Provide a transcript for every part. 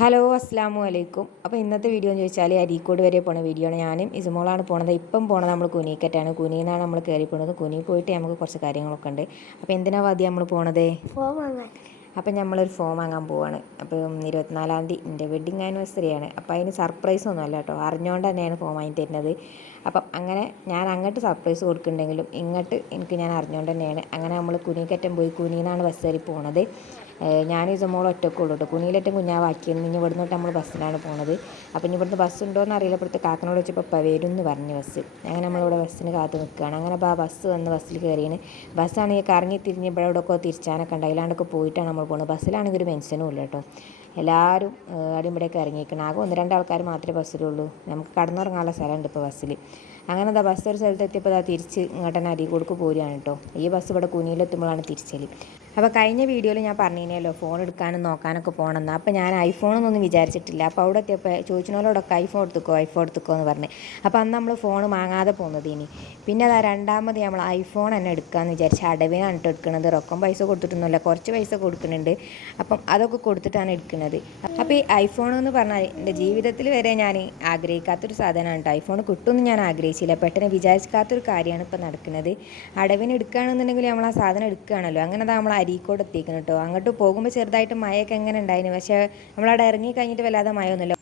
Hello അസ്സാമു അലൈക്കും. അപ്പോൾ ഇന്നത്തെ വീഡിയോ എന്ന് ചോദിച്ചാൽ അരീക്കോട് വരെ പോണ വീഡിയോ ആണ്. ഞാനും ഇസുമോളാണ് പോണത്. ഇപ്പം പോണത് നമ്മൾ കുനിക്കറ്റാണ്. കുനിന്നാണ് നമ്മൾ കയറി പോണത്. കുനി പോയിട്ട് നമുക്ക് കുറച്ച് കാര്യങ്ങളൊക്കെ ഉണ്ട്. അപ്പോൾ എന്തിനാണ് ആദ്യം നമ്മൾ പോണത്? അപ്പം നമ്മളൊരു ഫോം വാങ്ങാൻ പോവാണ്. അപ്പം 24-ാം തീയതി എൻ്റെ വെഡ്ഡിങ് ആനിവേഴ്സറിയാണ്. അപ്പോൾ അതിന് സർപ്രൈസ് ഒന്നും അല്ല കേട്ടോ, അറിഞ്ഞുകൊണ്ട് തന്നെയാണ് ഫോം വാങ്ങി തരുന്നത്. അപ്പം അങ്ങനെ ഞാൻ അങ്ങോട്ട് സർപ്രൈസ് കൊടുക്കുന്നുണ്ടെങ്കിലും ഇങ്ങോട്ട് ഞാൻ അറിഞ്ഞുകൊണ്ട് തന്നെയാണ്. അങ്ങനെ നമ്മൾ കുനിക്കറ്റം പോയി കുനിന്നാണ് ബസ് കയറി പോണത്. ഞാൻ ഇസുമോൾ ഒറ്റക്കുള്ളൂ കേട്ടോ. കുനിയിലേറ്റം കുഞ്ഞാവാക്കിയെന്ന് ഇനി ഇവിടുന്ന് തൊട്ട് നമ്മൾ ബസ്സിലാണ് പോണത്. അപ്പം ഇനി ഇവിടുന്ന് ബസ് ഉണ്ടോ എന്ന് അറിയില്ല. ഇവിടുത്തെ കാക്കനോട് വെച്ചപ്പോൾ വരും എന്ന് പറഞ്ഞു ബസ്. അങ്ങനെ നമ്മളിവിടെ ബസ്സിന് കാത്ത് നിൽക്കുകയാണ്. അങ്ങനെ അപ്പോൾ ആ ബസ് വന്ന് ബസ്സിൽ കയറിയാണ്. ബസ്സാണെങ്കിൽ കറങ്ങി തിരിഞ്ഞ് ഇവിടെ ഇവിടെയൊക്കെ തിരിച്ചാനൊക്കെ ഉണ്ട്. അതിലാണ്ടൊക്കെ പോയിട്ടാണ് നമ്മൾ പോകുന്നത്. ബസ്സിലാണെങ്കിൽ ഒരു മെൻഷനും ഇല്ല കേട്ടോ. എല്ലാവരും അടിമ്പടേക്ക് ഇറങ്ങിയിരിക്കണം. ആകെ 1-2 ആൾക്കാർ മാത്രമേ ബസ്സിലുള്ളൂ. നമുക്ക് കടന്നുറങ്ങാനുള്ള സ്ഥലമുണ്ട് ഇപ്പോൾ ബസ്സിൽ. അങ്ങനെ എന്താ ബസ് ഒരു സ്ഥലത്ത് എത്തിയപ്പോൾ തിരിച്ച് ഇങ്ങോട്ട് തന്നെ അരീക്കോടുക്ക് പോരുകയാണ് കേട്ടോ. ഈ ബസ് ഇവിടെ കുനിയിലെത്തുമ്പോഴാണ് തിരിച്ചൽ. അപ്പോൾ കഴിഞ്ഞ വീഡിയോയിൽ ഞാൻ പറഞ്ഞിരുന്നല്ലോ ഫോൺ എടുക്കാനും നോക്കാനൊക്കെ പോകണമെന്ന്. അപ്പോൾ ഞാൻ ഐഫോണൊന്നും വിചാരിച്ചിട്ടില്ല. അപ്പോൾ അവിടെ എത്തിയപ്പോൾ ചോദിച്ചതിനോടൊക്കെ ഐഫോൺ എടുത്തുക്കോ എന്ന് പറഞ്ഞ്. അപ്പോൾ അന്ന് നമ്മൾ ഫോൺ വാങ്ങാതെ പോകുന്നത്. ഇനി പിന്നെ അതാ രണ്ടാമത് നമ്മൾ ഐഫോൺ തന്നെ എടുക്കാമെന്ന് വിചാരിച്ച് അടവിനാണ് കേട്ടോ എടുക്കുന്നത്. റൊക്കം പൈസ കൊടുത്തിട്ടൊന്നുമില്ല, കുറച്ച് പൈസ കൊടുക്കുന്നുണ്ട്. അപ്പം അതൊക്കെ കൊടുത്തിട്ടാണ് എടുക്കുന്നത്. അപ്പോൾ ഈ ഐഫോൺ എന്ന് പറഞ്ഞാൽ എൻ്റെ ജീവിതത്തിൽ വരെ ഞാൻ ആഗ്രഹിക്കാത്തൊരു സാധനമാണ് കേട്ടോ. ഐഫോൺ കിട്ടുമെന്ന് ഞാൻ ആഗ്രഹിച്ചില്ല. പെട്ടെന്ന് വിചാരിക്കാത്തൊരു കാര്യമാണ് ഇപ്പോൾ നടക്കുന്നത്. അടവിന് എടുക്കുകയാണെന്നുണ്ടെങ്കിൽ നമ്മൾ ആ സാധനം എടുക്കുകയാണല്ലോ. അങ്ങനെ നമ്മൾ അരീക്കോട് എത്തിക്കണം കേട്ടോ. അങ്ങോട്ട് പോകുമ്പോൾ ചെറുതായിട്ട് മഴയൊക്കെ എങ്ങനെ ഉണ്ടായിരുന്നു, പക്ഷേ നമ്മളവിടെ ഇറങ്ങി കഴിഞ്ഞിട്ട് വല്ലാതെ മഴയൊന്നുമില്ല.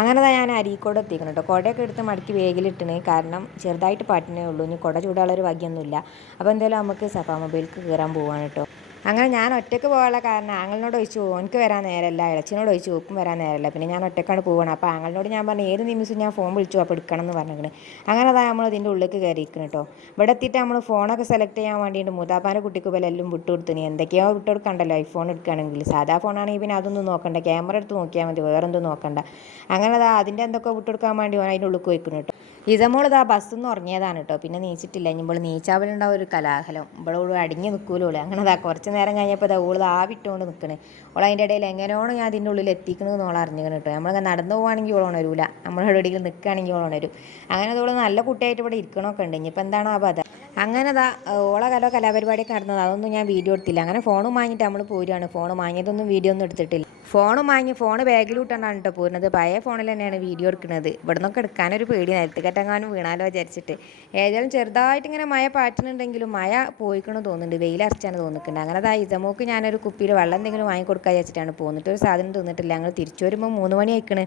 അങ്ങനെ ഞാൻ അരീക്കോട് എത്തിക്കണം കേട്ടോ. കുടയൊക്കെ എടുത്ത് മടക്കി വേഗിലിട്ടണ്. കാരണം ചെറുതായിട്ട് പാട്ടിനേ ഉള്ളൂ. ഇനി കുട ചൂടാനുള്ളൊരു ഭാഗ്യമൊന്നുമില്ല. അപ്പോൾ എന്തായാലും നമുക്ക് സഫാ മൊബൈലിക്ക് കയറാൻ പോവാണ് കേട്ടോ. അങ്ങനെ ഞാൻ ഒറ്റയ്ക്ക് പോകാനുള്ള കാരണം ആങ്ങളിനോട് ചോദിച്ചു എനിക്ക് വരാൻ നേരമല്ല, ഇളച്ചിനോട് ചോദിച്ചു ഓക്കും വരാൻ നേരമല്ല. പിന്നെ ഞാൻ ഒറ്റക്കാണ് പോകണം. അപ്പോൾ ആങ്ങളിനോട് ഞാൻ പറഞ്ഞു ഏത് നിമിഷം ഞാൻ ഫോൺ വിളിച്ചു അപ്പോൾ എടുക്കണം എന്ന് പറഞ്ഞിരിക്കണ്. അങ്ങനെ അതാ നമ്മൾ ഇതിൻ്റെ ഉള്ളിലേക്ക് കയറിയിരിക്കണം കേട്ടോ. ഇവിടെ എത്തിയിട്ട് നമ്മൾ ഫോണൊക്കെ സെലക്ട് ചെയ്യാൻ വേണ്ടിയിട്ട് മൂത്താപ്പാൻ്റെ കുട്ടിക്ക് പോലെ എല്ലാം വിട്ടു കൊടുത്തിന്. എന്തൊക്കെയോ വിട്ടു കൊടുക്കണ്ടല്ലോ ഐഫോൺ എടുക്കുകയാണെങ്കിൽ. സാധാ ഫോണാണെങ്കിൽ പിന്നെ അതൊന്നും നോക്കണ്ട, ക്യാമറ എടുത്ത് നോക്കിയാൽ മതി, വേറൊന്നും നോക്കണ്ട. അങ്ങനെ അതാ അതിൻ്റെ എന്തൊക്കെ വിട്ടു കൊടുക്കാൻ വേണ്ടി അതിൻ്റെ ഉള്ളിൽ പോയിക്കണം കേട്ടോ. ഇസമോൾ ഇതാ ബസ്സിൽ നിന്ന് ഉറങ്ങിയതാണ് കേട്ടോ. പിന്നെ നീച്ചിട്ടില്ല. ഇനി ഇപ്പോൾ നീച്ചാവലുണ്ടാവും ഒരു കലാഹലം. ഇവിടെ അടങ്ങി നിൽക്കൂലോ. അങ്ങനെ അതാ കുറച്ച് നേരം കഴിഞ്ഞപ്പോൾ ഓള് ആവിട്ടുകൊണ്ട് നിൽക്കണേ. ഓൾ അതിൻ്റെ ഇടയിൽ എങ്ങനെയാണോ ഞാൻ അതിൻ്റെ ഉള്ളിൽ എത്തിക്കണമെന്ന് ഓൾ അറിഞ്ഞിരിക്കണം കേട്ടോ. നമ്മളിങ്ങനെ നടന്നു പോവുകയാണെങ്കിൽ ഓൾ ഉണരൂല, നമ്മളെവിടെയെങ്കിലും നിൽക്കുകയാണെങ്കിൽ ഓൾ ഉണരും. അങ്ങനെ ഓൾ നല്ല കുട്ടിയായിട്ട് ഇവിടെ ഇരിക്കണമൊക്കെ ഉണ്ട്. ഇനിയിപ്പോൾ എന്താണോ അപ്പോൾ അതാ അങ്ങനെ ഓളെ കലാപരിപാടിയൊക്കെ നടന്നത്. അതൊന്നും ഞാൻ വീഡിയോ എടുത്തില്ല. അങ്ങനെ ഫോണും വാങ്ങിയിട്ട് നമ്മൾ പോരുകയാണ്. ഫോൺ വാങ്ങിയതൊന്നും വീഡിയോ ഒന്നും എടുത്തിട്ടില്ല. ഫോണും വാങ്ങി ഫോൺ ബാഗിലിട്ടാണ് കേട്ടോ പോരുന്നത്. പഴയ ഫോണിൽ തന്നെയാണ് വീഡിയോ എടുക്കുന്നത്. ഇവിടെ നിന്നൊക്കെ എടുക്കാനൊരു പേടി, നിലത്ത് കെട്ടങ്ങാനും വീണാലോ വിചാരിച്ചിട്ട്. ഏതായാലും ചെറുതായിട്ട് ഇങ്ങനെ മഴ പാറ്റുന്നുണ്ടെങ്കിലും മഴ പോയിക്കണമെന്ന് തോന്നുന്നുണ്ട്, വെയിലറച്ചാണ് തോന്നിക്കുന്നുണ്ട്. അങ്ങനെ ഇസമോക്ക് ഞാനൊരു കുപ്പിയിൽ വെള്ളം എന്തെങ്കിലും വാങ്ങിക്കൊടുക്കാൻ വിചാരിച്ചിട്ടാണ് പോകുന്നിട്ട് ഒരു സാധനം തിന്നിട്ടില്ല. ഞങ്ങൾ തിരിച്ചു വരുമ്പോൾ 3 മണി ആയിക്കണ്.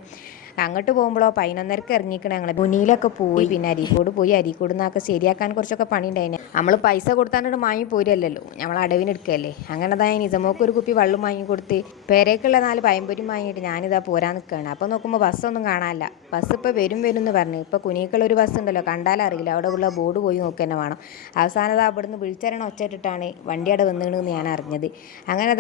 അങ്ങോട്ട് പോകുമ്പോഴോ 11:30 ഇറങ്ങിക്കണം. ഞങ്ങൾ മുന്നിലൊക്കെ പോയി. പിന്നെ അരീക്കോട് പോയി. അരീക്കോട് നിന്നൊക്കെ ശരിയാക്കാൻ കുറച്ചൊക്കെ പണി ഉണ്ടായിന്. നമ്മൾ പൈസ കൊടുത്താണ്ട് വാങ്ങി പോരല്ലോ, നമ്മൾ അടവിന് എടുക്കുകയല്ലേ. അങ്ങനെ ഇസമോക്ക് ഒരു കുപ്പി വെള്ളം വാങ്ങിക്കൊടുത്ത് പേരേക്കുള്ള 4 പഴംപൊരിയും വാങ്ങിയിട്ട് ഞാനിതാ പോരാൻ നിൽക്കുകയാണ്. അപ്പോൾ നോക്കുമ്പോൾ ബസ്സൊന്നും കാണാനില്ല. ബസ് ഇപ്പോൾ വരും എന്ന് പറഞ്ഞു. ഇപ്പോൾ കുനിക്കുള്ളൊരു ബസ് ഉണ്ടല്ലോ, കണ്ടാലറിയില്ല, അവിടെ ഉള്ള ബോർഡ് പോയി നോക്കുക തന്നെ വേണം. അവസാനം അവിടെ നിന്ന് വിളിച്ചറിയണ ഒച്ചയിട്ടിട്ടാണ് വണ്ടി അവിടെ വന്നിണെന്ന് ഞാൻ അറിഞ്ഞത്. അങ്ങനെ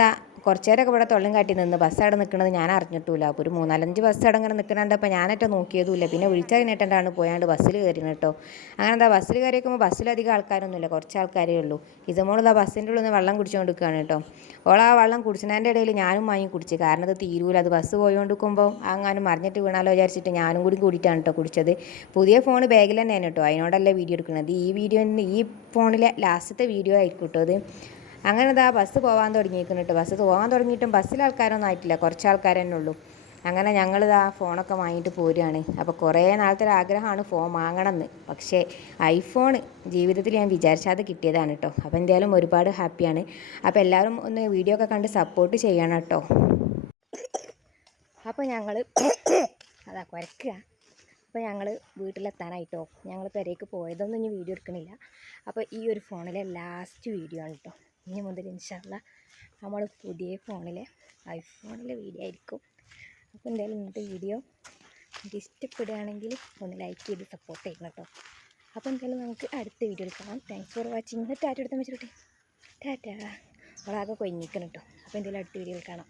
കുറച്ച് നേരമൊക്കെ ഇവിടെ തൊള്ളം കാട്ടി നിന്ന് ബസ് അവിടെ നിൽക്കുന്നത് ഞാൻ അറിഞ്ഞിട്ടില്ല. അപ്പോൾ ഒരു 3-4-5 ബസ് അവിടെ ഇങ്ങനെ നിൽക്കുന്നുണ്ട്. അപ്പോൾ ഞാനേറ്റ നോക്കിയതുമില്ല. പിന്നെ വിളിച്ചറിഞ്ഞിട്ടാണ് പോയാണ്ട് ബസ്സിൽ കയറിന് കേട്ടോ. അങ്ങനെ ബസ്സിൽ കയറിയേക്കുമ്പോൾ ബസ്സിലധികം ആൾക്കാരൊന്നുമില്ല, കുറച്ച് ആൾക്കാരേ ഉള്ളൂ. ഇസമോൾ ബസ്സിൻ്റെ ഉള്ളിൽ നിന്ന് വെള്ളം കുടിച്ചുകൊണ്ട് നിൽക്കുകയാണ് കേട്ടോ. ഓളാ വെള്ളം കുടിച്ചതിൻ്റെ ഇടയിൽ ഞാനും വാങ്ങി കുടിച്ച്. കാരണം അത് തീരൂല, അത് ബസ് പോയിക്കൊണ്ടിരിക്കുമ്പോൾ അങ്ങാനും മറിഞ്ഞിട്ട് വീണാലോ വിചാരിച്ചിട്ട് ഞാനും കൂടിയിട്ടാണ് കേട്ടോ കുടിച്ചത്. പുതിയ ഫോൺ ബാഗിൽ തന്നെയാണ് കേട്ടോ, അതിനോടല്ല വീഡിയോ എടുക്കുന്നത്. ഈ ഫോണിലെ ലാസ്റ്റത്തെ വീഡിയോ ആയിരിക്കും കേട്ടോ അത്. അങ്ങനെ ബസ് പോകാൻ തുടങ്ങിയിരിക്കുന്നു കേട്ടോ. ബസ് പോകാൻ തുടങ്ങിയിട്ടും ബസ്സിൽ ആൾക്കാരൊന്നും ആയിട്ടില്ല, കുറച്ച് ആൾക്കാർ തന്നെ ഉള്ളൂ. അങ്ങനെ ഞങ്ങൾ ഫോണൊക്കെ വാങ്ങിയിട്ട് പോരുകയാണ്. അപ്പോൾ കുറേ നാളത്തെ ഒരു ആഗ്രഹമാണ് ഫോൺ വാങ്ങണമെന്ന്. പക്ഷേ ഐഫോൺ ജീവിതത്തിൽ ഞാൻ വിചാരിച്ചാതെ കിട്ടിയതാണ് കേട്ടോ. അപ്പോൾ എന്തായാലും ഒരുപാട് ഹാപ്പിയാണ്. അപ്പോൾ എല്ലാവരും ഒന്ന് വീഡിയോ ഒക്കെ കണ്ട് സപ്പോർട്ട് ചെയ്യണം കേട്ടോ. അപ്പോൾ ഞങ്ങൾ കുരക്കുക. അപ്പോൾ ഞങ്ങൾ വീട്ടിലെത്താനായിട്ടോ. ഞങ്ങൾ പെരേക്ക് പോയതൊന്നും ഇനി വീഡിയോ എടുക്കണില്ല. അപ്പോൾ ഈ ഒരു ഫോണിലെ ലാസ്റ്റ് വീഡിയോ ആണ് കേട്ടോ. ഇനി മുതൽ ഇൻഷാ അല്ലാഹ് നമ്മൾ പുതിയ ഫോണിലെ ഐഫോണിലെ വീഡിയോ ആയിരിക്കും. അപ്പോൾ എന്തായാലും ഇന്നത്തെ വീഡിയോ എനിക്ക് ഇഷ്ടപ്പെടുകയാണെങ്കിൽ ഒന്ന് ലൈക്ക് ചെയ്ത് സപ്പോർട്ട് ചെയ്യണം കേട്ടോ. അപ്പോൾ എന്തായാലും നമുക്ക് അടുത്ത വീഡിയോയിൽ കാണാം. Thanks for watching. ടാറ്റ എടുത്താൽ വെച്ചിട്ടെ ടാറ്റ. അവളാകെ കൊഞ്ഞിക്കണം കേട്ടോ. അപ്പോൾ എന്തായാലും അടുത്ത വീഡിയോയിൽ കാണാം.